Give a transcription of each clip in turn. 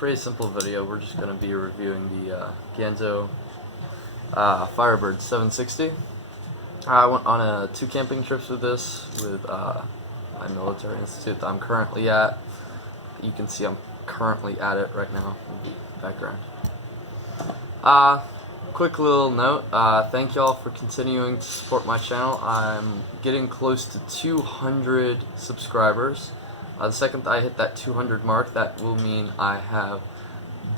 pretty simple video. We're just going to be reviewing the Ganzo Firebird 760. I went on 2 camping trips with this with my military institute that I'm currently at. You can see I'm currently at it right now in the background. Quick little note, thank y'all for continuing to support my channel. I'm getting close to 200 subscribers. The second I hit that 200 mark, that will mean I have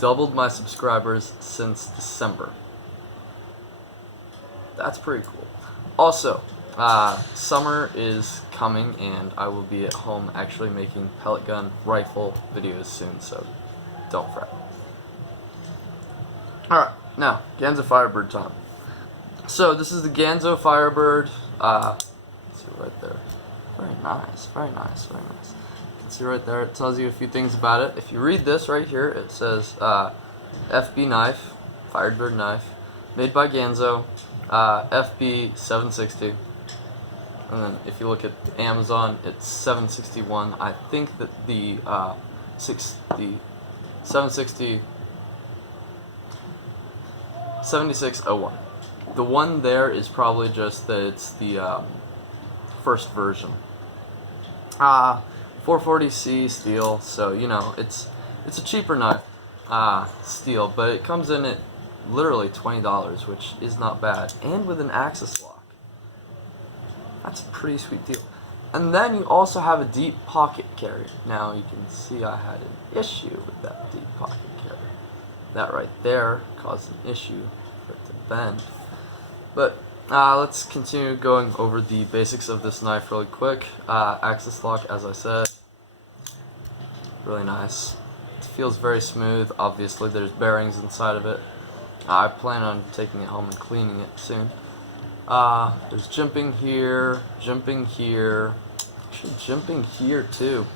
doubled my subscribers since December. That's pretty cool. Also, summer is coming and I will be at home actually making pellet gun rifle videos soon, so don't fret. Alright, now, Ganzo Firebird time. So, this is the Ganzo Firebird. Let's see right there. Very nice, very nice, very nice. You can see right there, it tells you a few things about it. If you read this right here, it says FB knife, Firebird knife, made by Ganzo, FB 760. And then if you look at Amazon, it's 761. I think that the 760 7601. The one there is probably just that it's the first version. 440C steel, so you know it's a cheaper knife, steel, but it comes in at literally $20, which is not bad, and with an axis lock. That's a pretty sweet deal. And then you also have a deep pocket carry. Now you can see I had an issue with that deep pocket carry. That right there caused an issue for it to bend. But let's continue going over the basics of this knife really quick. Axis lock, as I said, really nice. It feels very smooth. Obviously there's bearings inside of it. I plan on taking it home and cleaning it soon. There's jimping here, actually jimping here too.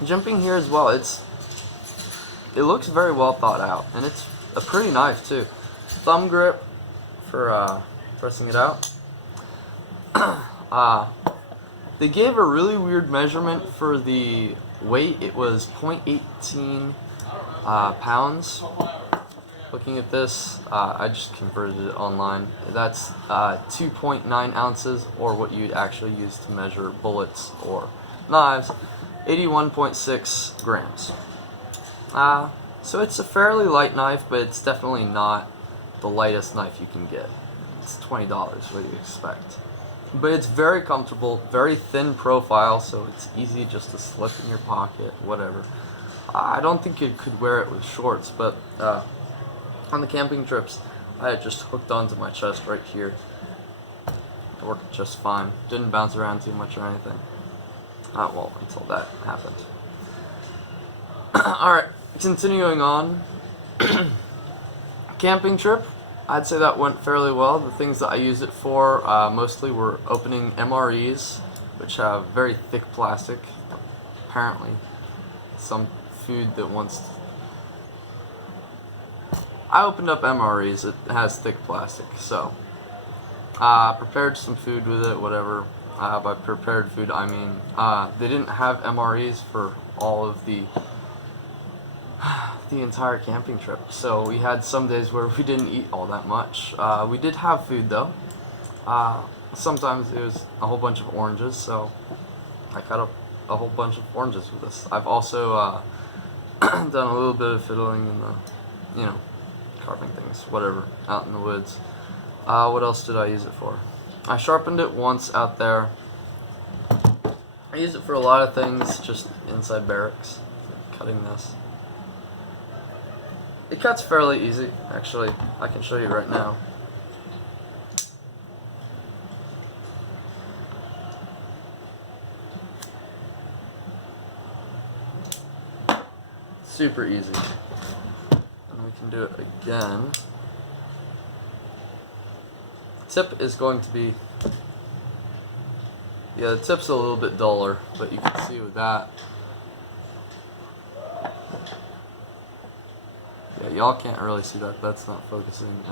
Jimping here as well. It looks very well thought out, and it's a pretty knife too. Thumb grip for pressing it out. They gave a really weird measurement for the weight. It was 0.18 pounds. Looking at this, I just converted it online. That's 2.9 ounces, or what you'd actually use to measure bullets or knives, 81.6 grams. So it's a fairly light knife, but it's definitely not the lightest knife you can get. It's $20, what do you expect? But it's very comfortable, very thin profile, so it's easy just to slip in your pocket, whatever. I don't think you could wear it with shorts, but on the camping trips, I had just hooked onto my chest right here. It worked just fine. Didn't bounce around too much or anything. Well, until that happened. Alright, continuing on. Camping trip, I'd say that went fairly well. The things that I used it for mostly were opening MREs, which have very thick plastic. Apparently, some food that wants to... I opened up MREs, it has thick plastic, so prepared some food with it, whatever. By prepared food, I mean they didn't have MREs for all of the entire camping trip, so we had some days where we didn't eat all that much. We did have food though. Sometimes it was a whole bunch of oranges, so I cut up a whole bunch of oranges with this. I've also done a little bit of fiddling in the, you know, carving things, whatever, out in the woods. What else did I use it for? I sharpened it once out there. I use it for a lot of things, just inside barracks, cutting this. It cuts fairly easy, actually. I can show you right now. Super easy. And we can do it again. Tip is going to be, yeah, the tip's a little bit duller, but you can see with that. Yeah, y'all can't really see that, that's not focusing.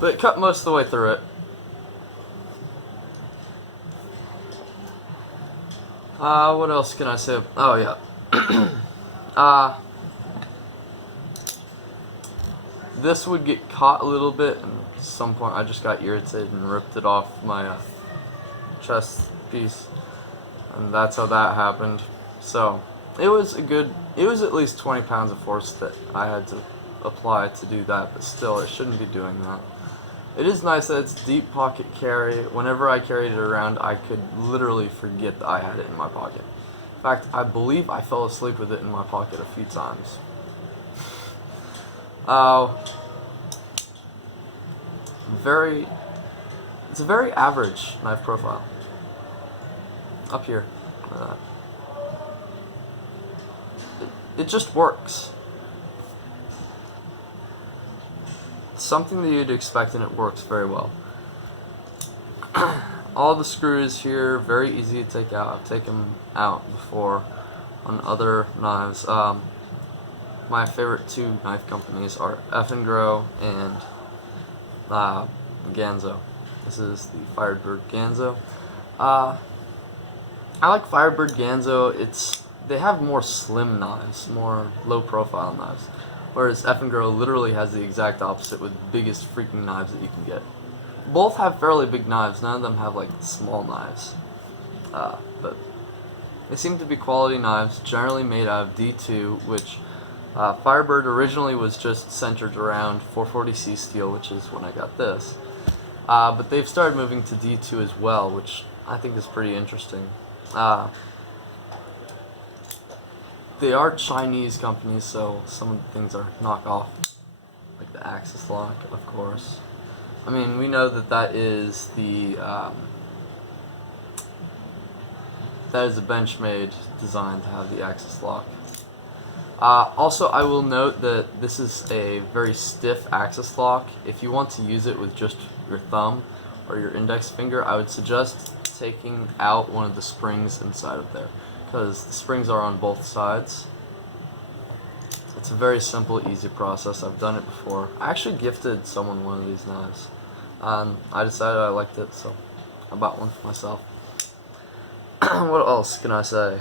But it cut most of the way through it. What else can I say? Oh yeah. This would get caught a little bit, and at some point I just got irritated and ripped it off my chest piece, and that's how that happened. So it was at least 20 pounds of force that I had to apply to do that, but still, it shouldn't be doing that. It is nice that it's deep pocket carry. Whenever I carried it around, I could literally forget that I had it in my pocket. In fact, I believe I fell asleep with it in my pocket a few times. It's a very average knife profile. Up here. It just works. It's something that you'd expect, and it works very well. All the screws here, very easy to take out. I've taken them out before on other knives. My favorite two knife companies are FTXs and Ganzo. This is the Firebird Ganzo. I like Firebird Ganzo. They have more slim knives, more low profile knives, whereas FTXs literally has the exact opposite with the biggest freaking knives that you can get. Both have fairly big knives. None of them have like small knives, but they seem to be quality knives, generally made out of D2, which Firebird originally was just centered around 440C steel, which is when I got this. But they've started moving to D2 as well, which I think is pretty interesting. They are Chinese companies, so some of the things are knockoff, like the axis lock, of course. I mean, we know that is the that is a Benchmade design to have the axis lock. Also, I will note that this is a very stiff axis lock. If you want to use it with just your thumb or your index finger, I would suggest taking out one of the springs inside of there, because the springs are on both sides. It's a very simple, easy process. I've done it before. I actually gifted someone one of these knives. I decided I liked it, so I bought one for myself. What else can I say?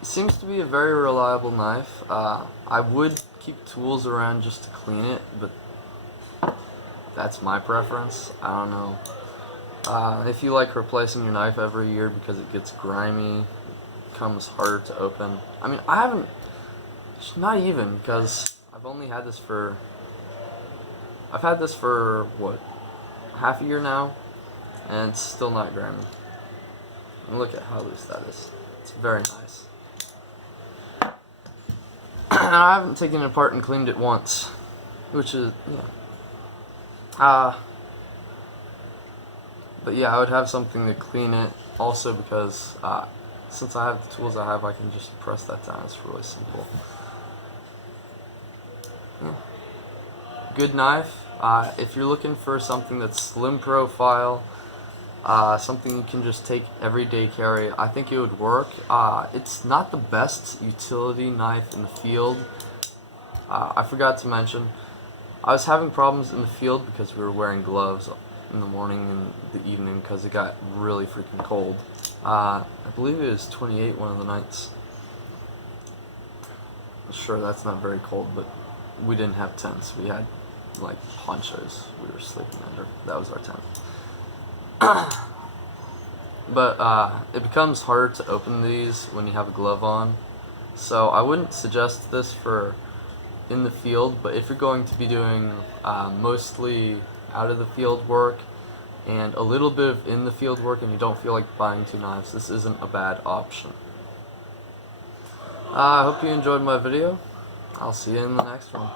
It seems to be a very reliable knife. I would keep tools around just to clean it, but that's my preference. I don't know. If you like replacing your knife every year because it gets grimy, becomes harder to open. I mean, I haven't, not even, because I've only had this for, what, half a year now, and it's still not grimy. And look at how loose that is. It's very nice. And I haven't taken it apart and cleaned it once, which is, yeah. But yeah, I would have something to clean it, also because since I have the tools I have, I can just press that down. It's really simple. Yeah. Good knife. If you're looking for something that's slim profile, something you can just take everyday carry, I think it would work. It's not the best utility knife in the field. I forgot to mention, I was having problems in the field because we were wearing gloves in the morning and the evening because it got really freaking cold. I believe it was 28 one of the nights. Sure, that's not very cold, but we didn't have tents. We had like ponchos we were sleeping under. That was our tent. But it becomes harder to open these when you have a glove on, so I wouldn't suggest this for in the field. But if you're going to be doing mostly out of the field work and a little bit of in the field work and you don't feel like buying two knives, this isn't a bad option. I hope you enjoyed my video. I'll see you in the next one.